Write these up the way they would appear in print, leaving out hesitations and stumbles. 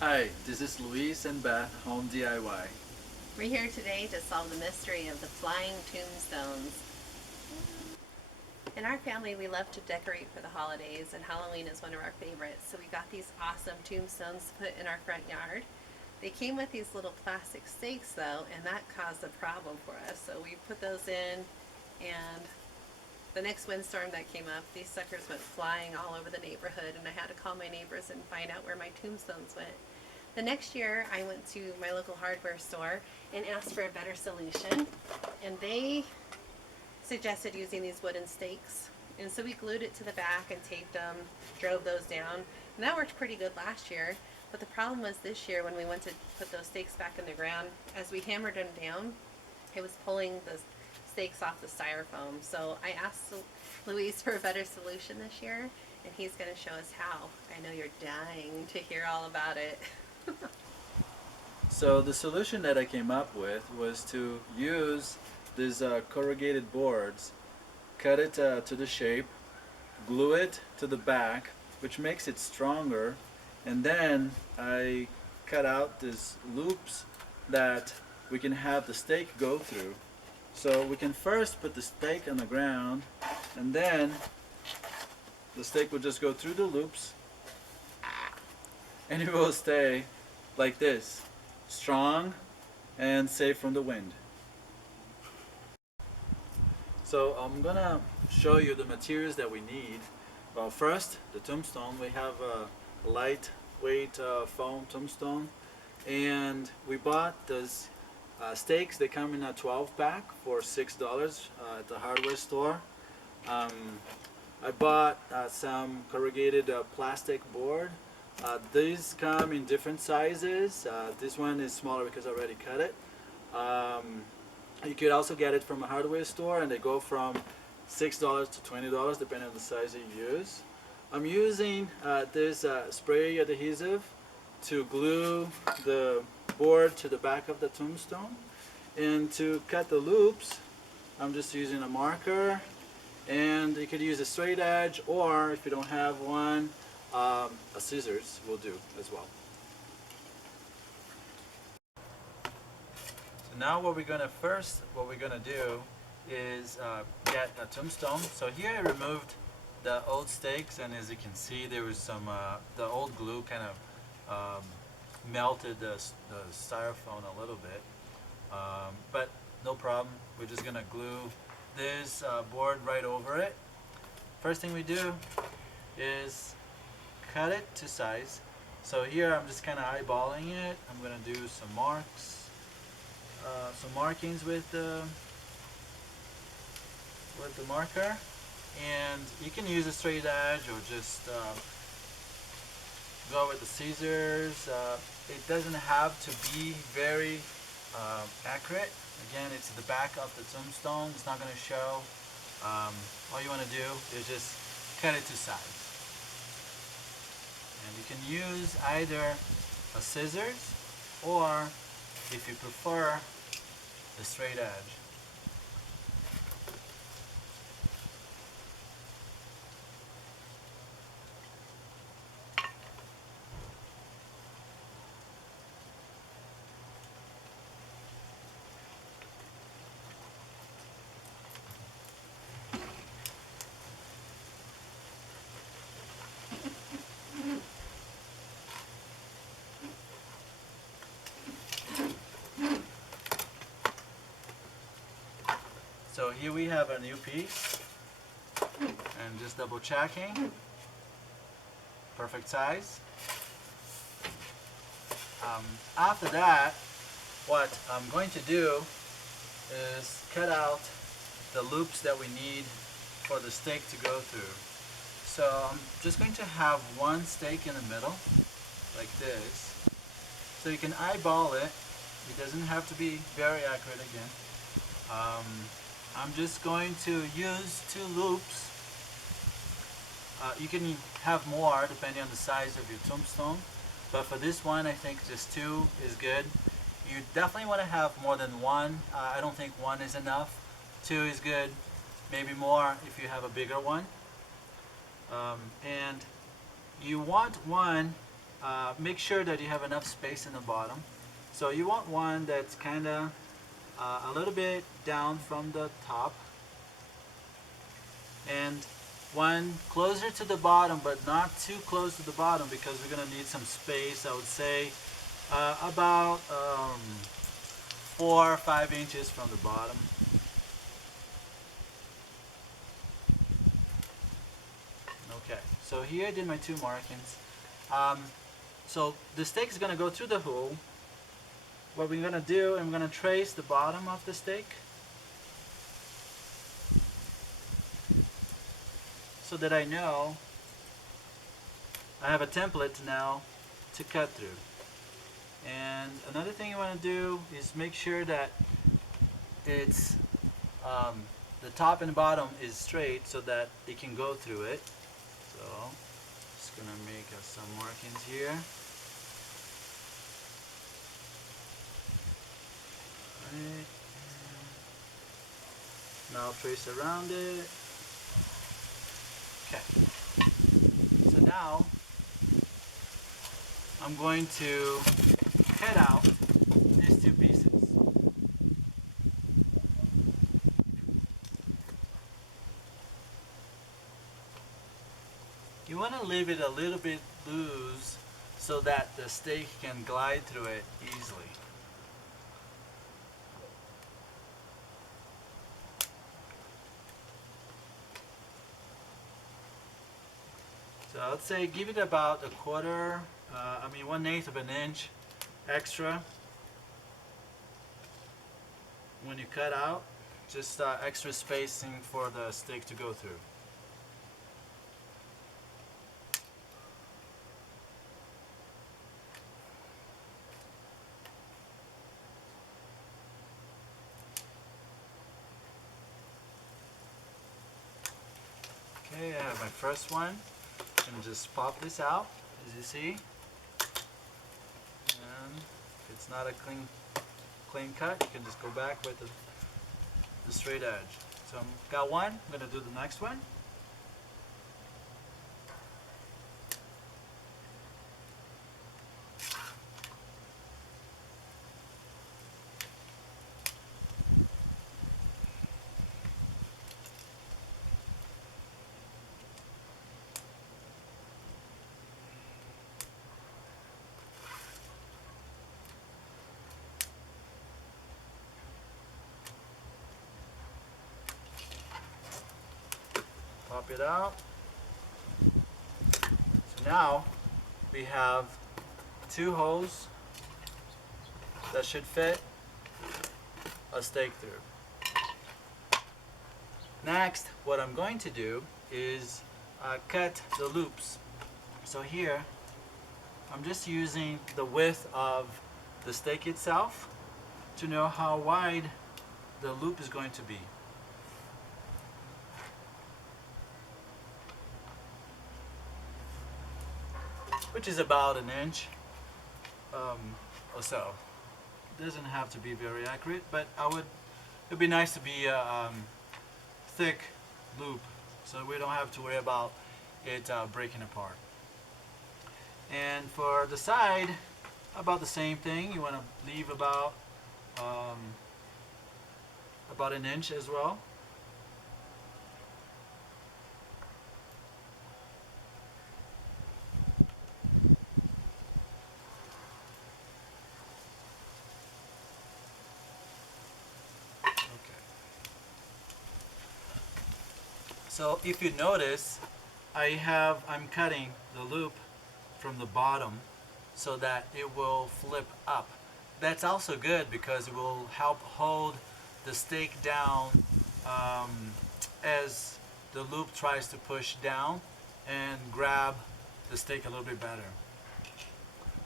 Hi, this is Luis and Beth Home DIY. We're here today to solve the mystery of the flying tombstones. In our family, we love to decorate for the holidays, and Halloween is one of our favorites. So we got these awesome tombstones to put in our front yard. They came with these little plastic stakes, though, and that caused a problem for us. So we put those in, and the next windstorm that came up, these suckers went flying all over the neighborhood, and I had to call my neighbors and find out where my tombstones went. The next year, I went to my local hardware store and asked for a better solution, and they suggested using these wooden stakes. And so we glued it to the back and taped them, drove those down, and that worked pretty good last year. But the problem was this year when we went to put those stakes back in the ground, as we hammered them down, it was pulling the stakes off the styrofoam. So I asked Luis for a better solution this year, and he's going to show us how. I know you're dying to hear all about it. So the solution that I came up with was to use these corrugated boards, cut it to the shape, glue it to the back, which makes it stronger, and then I cut out these loops that we can have the stake go through. So we can first put the stake on the ground, and then the stake will just go through the loops, and it will stay like this, strong and safe from the wind. So I'm gonna show you the materials that we need. Well, first, the tombstone. We have a lightweight foam tombstone, and we bought those stakes. They come in a 12 pack for $6 at the hardware store. Um, I bought some corrugated plastic board. These come in different sizes. This one is smaller because I already cut it. Um, you could also get it from a hardware store, and they go from $6 to $20 depending on the size you use. I'm using this spray adhesive to glue the board to the back of the tombstone, and to cut the loops I'm just using a marker, and you could use a straight edge, or if you don't have one, a scissors will do as well. So now what we're gonna do is get a tombstone. So here I removed the old stakes, and as you can see, there was some the old glue kind of melted the styrofoam a little bit, but no problem. We're just gonna glue this board right over it. First thing we do is cut it to size. So here I'm just kind of eyeballing it. I'm gonna do some markings with the marker, and you can use a straight edge or just go with the scissors. It doesn't have to be very accurate. Again, it's the back of the tombstone. It's not going to show. All you want to do is just cut it to size. And you can use either a scissors, or if you prefer, the straight edge. So here we have a new piece, and just double checking, perfect size. After that, what I'm going to do is cut out the loops that we need for the stake to go through. So I'm just going to have one stake in the middle, like this. So you can eyeball it. It doesn't have to be very accurate again. I'm just going to use two loops. You can have more depending on the size of your tombstone, but for this one I think just two is good. You definitely want to have more than one. I don't think one is enough. Two is good, maybe more if you have a bigger one. And you want one make sure that you have enough space in the bottom. So you want one that's kind of a little bit down from the top, and one closer to the bottom but not too close to the bottom, because we're going to need some space. I would say about 4 or 5 inches from the bottom. Okay, so here I did my 2 markings. So the stake is going to go through the hole. What we're going to do, I'm going to trace the bottom of the stake so that I know I have a template now to cut through. And another thing you want to do is make sure that it's the top and bottom is straight so that it can go through it. So just gonna make some markings here. Right. Now trace around it. Okay. So now I'm going to cut out these 2 pieces. You want to leave it a little bit loose so that the stake can glide through it easily. So I would say give it about a quarter, 1/8 of an inch extra when you cut out, just extra spacing for the stake to go through. Okay, I have my first one. I'm going to just pop this out, as you see. And if it's not a clean cut, you can just go back with the straight edge. So I've got one, I'm going to do the next one. Pop it out. So now we have 2 holes that should fit a stake through. Next, what I'm going to do is cut the loops. So here, I'm just using the width of the stake itself to know how wide the loop is going to be. Which is about an inch or so. It doesn't have to be very accurate, but it'd be nice to be a thick loop so we don't have to worry about it breaking apart. And for the side, about the same thing. You want to leave about an inch as well. So if you notice, I'm cutting the loop from the bottom so that it will flip up. That's also good because it will help hold the stake down as the loop tries to push down and grab the stake a little bit better.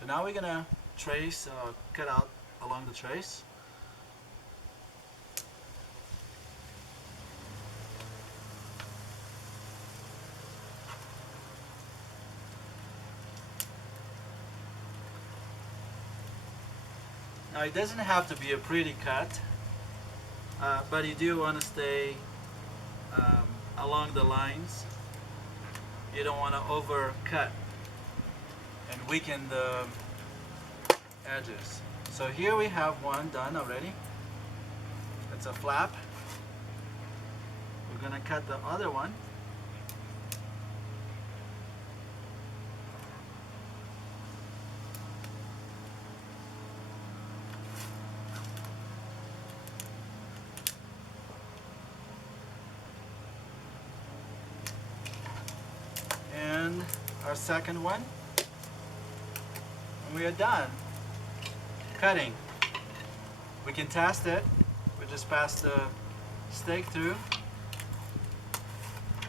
So now we're gonna trace, cut out along the trace. Now it doesn't have to be a pretty cut, but you do want to stay along the lines. You don't want to overcut and weaken the edges. So here we have one done already. It's a flap. We're gonna cut the other one. And our second one. And we are done cutting. We can test it. We just pass the stake through.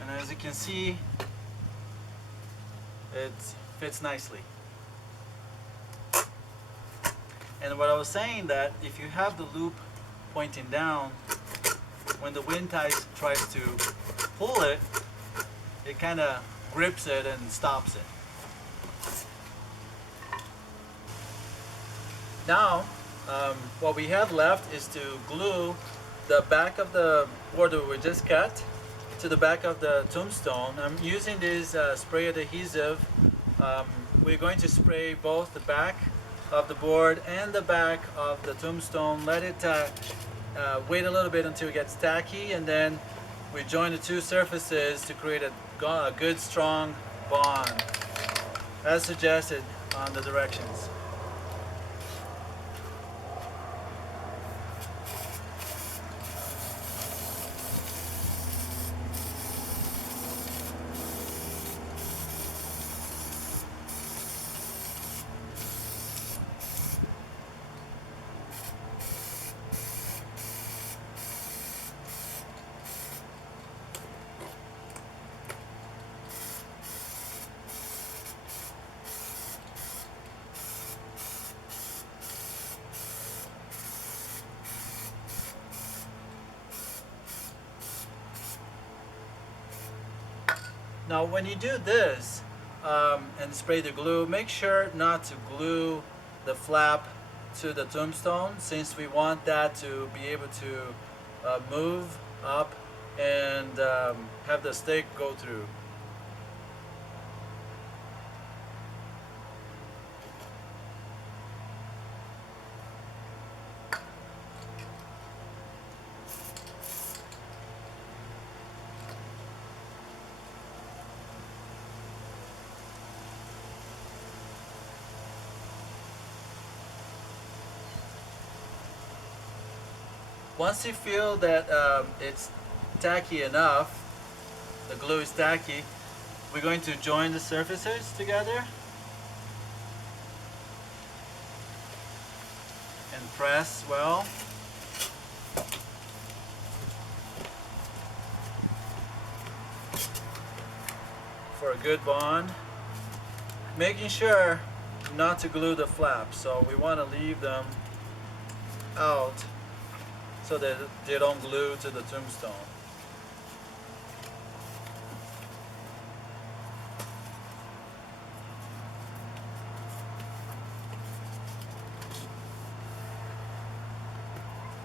And as you can see, it fits nicely. And what I was saying, that if you have the loop pointing down, when the wind tries to pull it, it kind of grips it and stops it. Now, what we have left is to glue the back of the board that we just cut to the back of the tombstone. I'm using this spray adhesive. We're going to spray both the back of the board and the back of the tombstone. Let it wait a little bit until it gets tacky, and then we join the two surfaces to create a good strong bond as suggested on the directions. Now when you do this and spray the glue, make sure not to glue the flap to the tombstone, since we want that to be able to move up and have the stake go through. Once you feel that it's tacky enough, the glue is tacky, we're going to join the surfaces together and press well. For a good bond, making sure not to glue the flaps, so we want to leave them out so that they don't glue to the tombstone.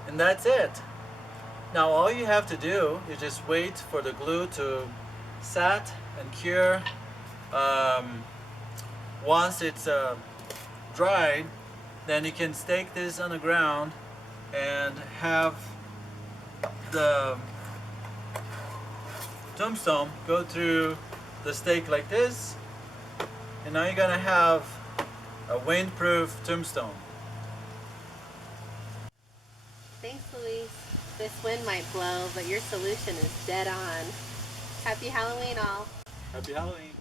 And that's it. Now all you have to do is just wait for the glue to set and cure. Once it's dried, then you can stake this on the ground and have the tombstone go through the stake like this, and now you're gonna have a windproof tombstone. Thanks, Luis. This wind might blow, but your solution is dead on. Happy Halloween, all. Happy Halloween.